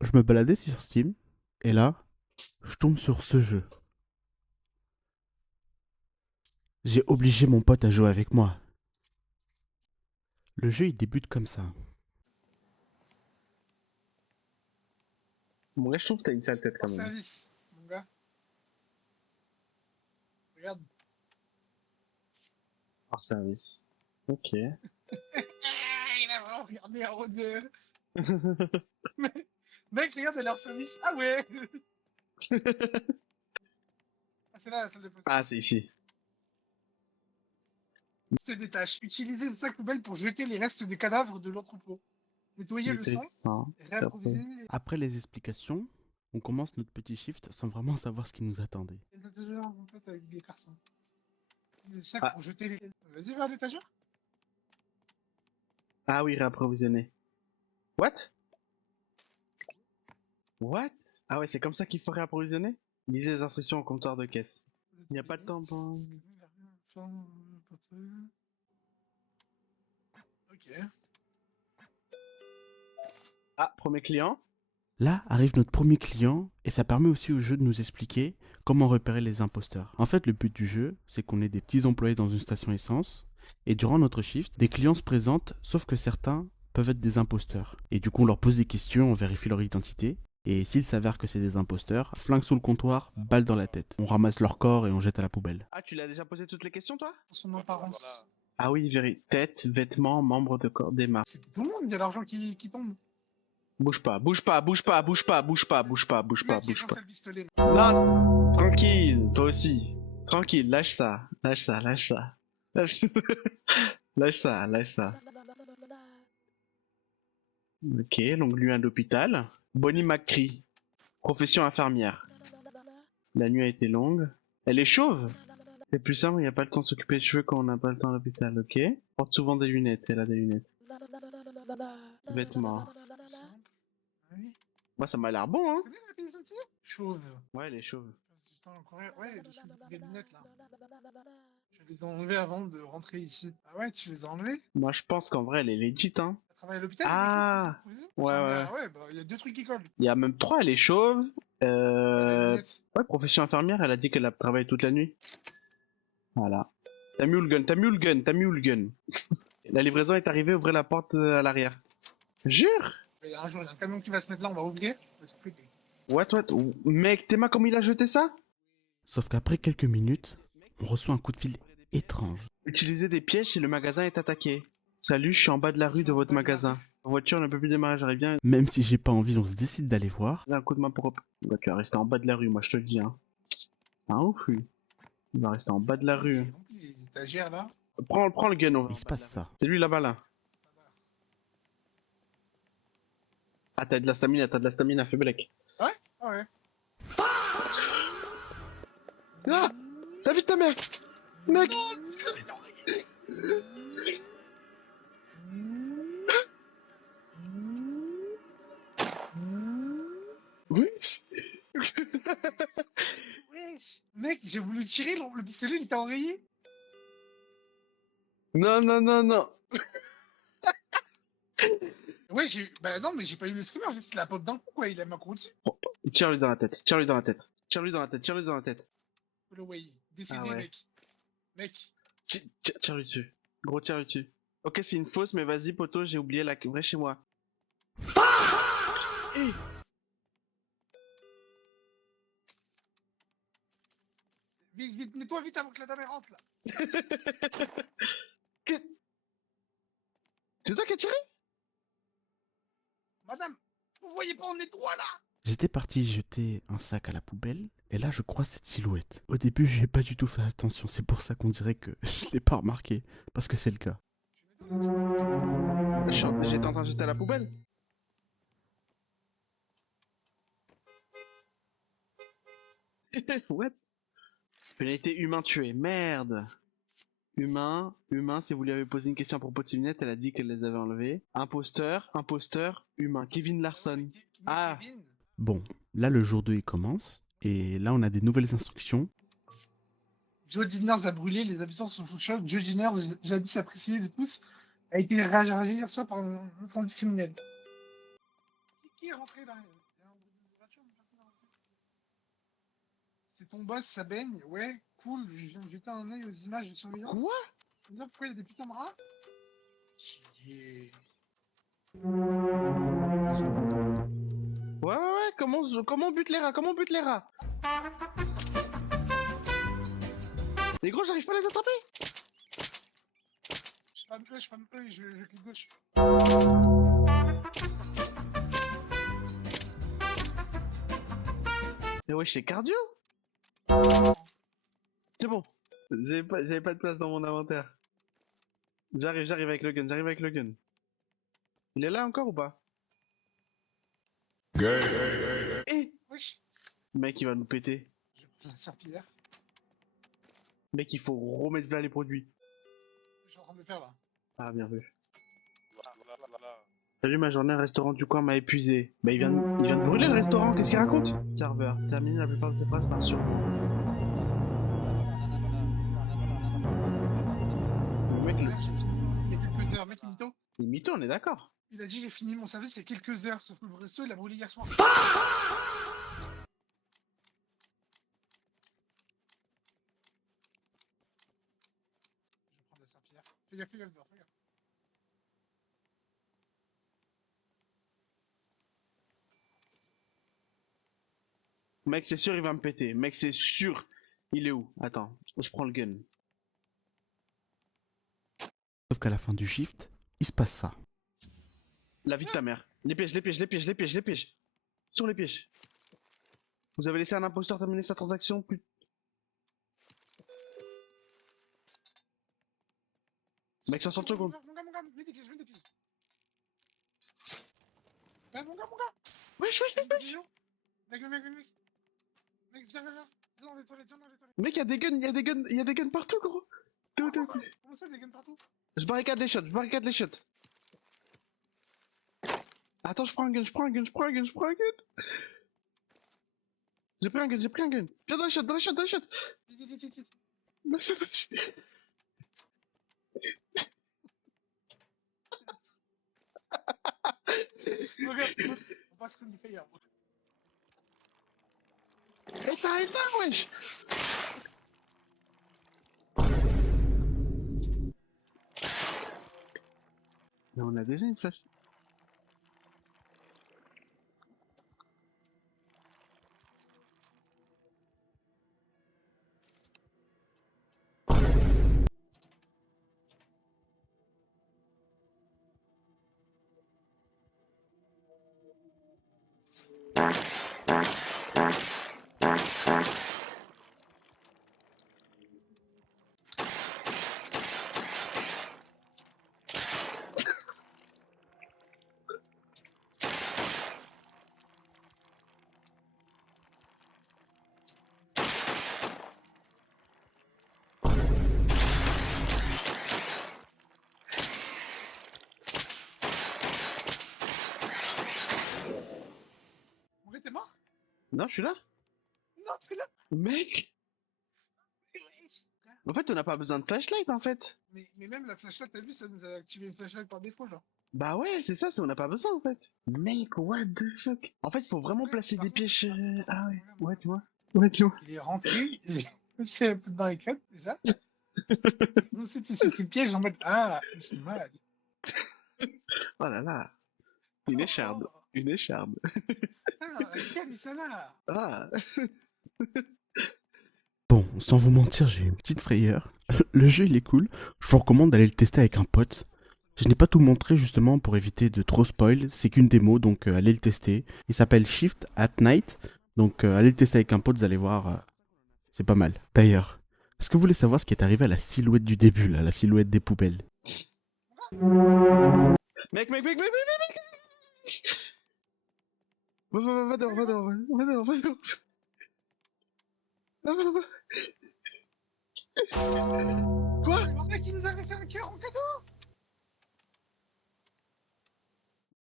Je me baladais sur Steam, et là, je tombe sur ce jeu. J'ai obligé mon pote à jouer avec moi. Le jeu, il débute comme ça. Bon, là, je trouve que t'as une sale tête Hors quand même. service, mon gars. Regarde. Hors service. Ok. Il a vraiment regardé en haut. Mec, regarde, elle est hors service. Ah ouais. Ah, c'est là la salle de poste. Ah, c'est ici. Se détache. Utilisez le sac poubelle pour jeter les restes des cadavres de l'entrepôt. Nettoyez le Métrique sang. 100. Réapprovisionner Après les explications, on commence notre petit shift sans vraiment savoir ce qui nous attendait. l'étagère en fait avec des cartons. Le sac Ah. pour jeter les. Vas-y, vers l'étagère. Ah oui, réapprovisionner. What? What? Ah ouais, c'est comme ça qu'il faut réapprovisionner? Lisez les instructions au comptoir de caisse. Il n'y a pas de temps pour... Ok. Ah, premier client. Là arrive notre premier client, et ça permet aussi au jeu de nous expliquer comment repérer les imposteurs. En fait, le but du jeu, c'est qu'on ait des petits employés dans une station essence, et durant notre shift, des clients se présentent, sauf que certains peuvent être des imposteurs. Et du coup, on leur pose des questions, on vérifie leur identité, et s'il s'avère que c'est des imposteurs, flingue sous le comptoir, balle dans la tête. On ramasse leur corps et on jette à la poubelle. Ah, tu l'as déjà posé toutes les questions, toi? Pour son apparence. Ah oui, tête, vêtements, membres de corps, démarche. C'est tout le monde, il y a l'argent qui tombe. Bouge pas, bouge pas, bouge pas, bouge pas, bouge pas, bouge pas, bouge pas, Mec, il bouge pas. lance le pistolet. Non, tranquille, toi aussi. Tranquille, lâche ça, lâche ça, lâche ça. Lâche, lâche ça, lâche ça. Ok, donc lui à l'hôpital. Bonnie McCree, profession infirmière. La nuit a été longue. Elle est chauve. C'est plus simple, il n'y a pas le temps de s'occuper des cheveux quand on n'a pas le temps à l'hôpital, ok? Porte souvent des lunettes, elle a des lunettes. Vêtements. Simple. Oui. Moi, ça m'a l'air bon, hein? Tu connais la paysanne de chauve. Ouais, elle est chauve. Putain, encore rien. Ouais, des lunettes là. Je les ai enlevées avant de rentrer ici. Ah ouais, tu les as enlevées? Moi, je pense qu'en vrai, elle est legit, hein? Elle travaille à l'hôpital? Ah! Ouais, ouais. Ouais, bah, il y a deux trucs qui collent. Il y a même trois, elle est chauve. Ouais, les lunettes. Ouais, profession infirmière, elle a dit qu'elle a travaillé toute la nuit. Voilà. T'as mis où le gun? T'as mis où le gun? T'as mis où le gun? La livraison est arrivée, ouvrez la porte à l'arrière. Jure? Il y a un jour, il y a un camion qui va se mettre là, on va ouvrir. On va se péter. What? Mec, t'es ma comme il a jeté ça? Sauf qu'après quelques minutes, on reçoit un coup de fil étrange. Utilisez des pièges si le magasin est attaqué. Salut, je suis en bas de la rue de votre magasin. La voiture ne peut plus démarrer, j'arrive bien. Même si j'ai pas envie, on se décide d'aller voir. Un coup de main pour... Bah, tu vas rester en bas de la rue, moi je te le dis, hein. Ah ouf, lui. Il va rester en bas de la rue. Remplis les étagères là. Prends le gun, Il se passe ça. c'est lui là-bas, là. Ah, t'as de la stamina, fais black. Ouais? Ah ouais. Ah! La vie de ta mère! Mec! Non, le pistolet, non, Oui! wesh. Mec, j'ai voulu tirer, le pistolet il était enrayé. Non, non, non, non! Ouais, j'ai. Bah non, mais j'ai pas eu le screamer, juste la pop d'un coup quoi, il a macro dessus. Tire-lui dans la tête, tire-lui dans la tête. Tire-lui dans la tête, tire-lui dans la tête. Le way. Décédé, Ah ouais. mec. Mec. Tire-lui dessus. Gros, tire-lui dessus. Ok, c'est une fausse, mais vas-y, poto, j'ai oublié la vraie chez moi. Eh! Vite, vite, nettoie vite avant que la dame elle rentre là. Que- C'est toi qui as tiré? Madame, vous voyez pas, on est trois là. J'étais parti jeter un sac à la poubelle, et là je croise cette silhouette. Au début, j'ai pas du tout fait attention, c'est pour ça qu'on dirait que je l'ai pas remarqué, parce que c'est le cas. J'étais en train de jeter à la poubelle. What? Pénalité humain tué, merde. Humain, si vous lui avez posé une question à propos de ses lunettes, elle a dit qu'elle les avait enlevées. Imposteur, humain. Kevin Larson. Ah. Kevin. Bon, là le jour 2 il commence, et là on a des nouvelles instructions. Joe Diners a brûlé, les habitants sont sous le choc. Joe Diners, jadis apprécié de tous, a été ragé hier soir par un incendie criminel. Qui est rentré là? C'est ton boss, ça baigne. Ouais, cool. Je viens de jeter un œil aux images de surveillance. Quoi? Tu me dire pourquoi il y a des putains de rats? Chier. Ouais, comment on bute les rats? Comment on bute les rats? Les gros, j'arrive pas à les attraper! Je spam E, je clique gauche. Mais wesh, c'est cardio? C'est bon. J'avais pas de place dans mon inventaire. J'arrive avec le gun. Il est là encore ou pas? Eh! Wesh. Mec, il va nous péter. Je prends la serpillière. Mec, il faut remettre là les produits. Je suis en train de le faire là. Ah, bien vu. Salut, ma journée, un restaurant du coin m'a épuisé. Bah, il vient de brûler le restaurant, qu'est-ce qu'il raconte? Serveur, termine la plupart de ses phrases par sur. Le mec, J'ai fini il y a quelques heures. Mec, il mytho. il est mytho, on est d'accord. Il a dit j'ai fini mon service il y a quelques heures, sauf que le resto il a brûlé hier soir. Je vais prendre la serpillière. Fais gaffe dehors, fais gaffe. Mec, c'est sûr, il va me péter. Mec, c'est sûr. Il est où? Attends, je prends le gun. Sauf qu'à la fin du shift, il se passe ça. La vie de ta mère. Les pièges. Sur les pièges. Vous avez laissé un imposteur terminer sa transaction plus... Mec, 60 secondes. Mon gars, mets des pièges. Ouais, mon gars. Wesh. Mec. Mec, viens dans les toilettes. Mec, y'a des guns partout, gros. Comment ça, des guns partout? Je barricade les shots. Attends, je prends un gun. J'ai pris un gun. Viens dans les shots. Vite. Regarde, on passe comme des faillards. Éteins, wesh. Mais on a déjà une flash. Mon gars, t'es mort? Non, je suis là. Non, t'es là. Mec. En fait, on n'a pas besoin de flashlight, en fait. Mais même la flashlight, t'as vu, ça nous a activé une flashlight par défaut, genre. Bah ouais, c'est ça, on n'a pas besoin, en fait. Mec, what the fuck. En fait, il faut vraiment Ouais, placer par des contre, pièges... Ah ouais, regarde. ouais, tu vois. Ouais, tu vois. Il est rentré, c'est un peu de barricade, déjà. Ensuite, il s'est pris le piège en mode, ah, j'ai mal. Oh là là. Une écharde. Ah, calme ça là. Ah. Bon, sans vous mentir, j'ai une petite frayeur. Le jeu, il est cool. Je vous recommande d'aller le tester avec un pote. Je n'ai pas tout montré justement pour éviter de trop spoil. C'est qu'une démo, donc allez le tester. Il s'appelle Shift at Night. Donc allez le tester avec un pote, vous allez voir. C'est pas mal. D'ailleurs, est-ce que vous voulez savoir ce qui est arrivé à la silhouette du début, là, la silhouette des poubelles? Mec. Va dehors. Va. Quoi? Le mec, il nous avait fait un cœur en cadeau.